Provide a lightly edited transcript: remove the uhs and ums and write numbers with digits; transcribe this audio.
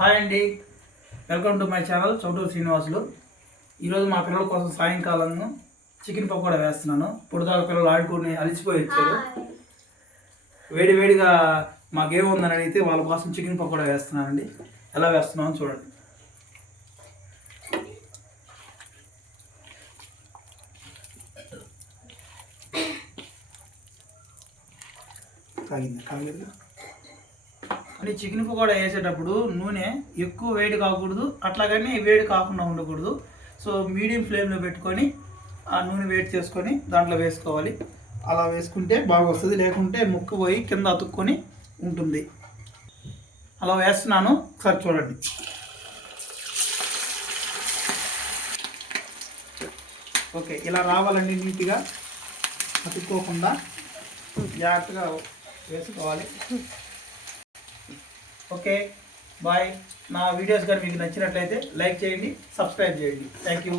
Hi అండి, welcome to my channel Chouturu Srinivasulu. ఈరోజు మా పిల్లల కోసం సాయంకాలం చికెన్ పకోడా వేస్తున్నాను. పొడుదాకా పిల్లలు ఆడుకుని అలిసిపోయి వచ్చారు. వేడి వేడిగా మాకేముందని అడిగితే వాళ్ళ కోసం చికెన్ పకోడా వేస్తున్నానండి. ఎలా వేస్తున్నామో చూడండి. కాగింది అంటే చికెన్ పకోడా వేసేటప్పుడు నూనె ఎక్కువ వేడి కాకూడదు, అట్లాగని వేడి కాకుండా ఉండకూడదు. సో మీడియం ఫ్లేమ్లో పెట్టుకొని ఆ నూనె వేడి చేసుకొని దాంట్లో వేసుకోవాలి. అలా వేసుకుంటే బాగా వస్తుంది, లేకుంటే ముక్కు పోయి కింద అతుక్కొని ఉంటుంది. అలా వేస్తున్నాను, ఒకసారి చూడండి. ఓకే, ఇలా రావాలండి. నీట్గా అతుక్కోకుండా జాగ్రత్తగా వేసుకోవాలి. Okay bye. నా వీడియోస్ కానీ మీకు నచ్చినట్లయితే లైక్ చేయండి, సబ్స్క్రైబ్ చేయండి. Thank you.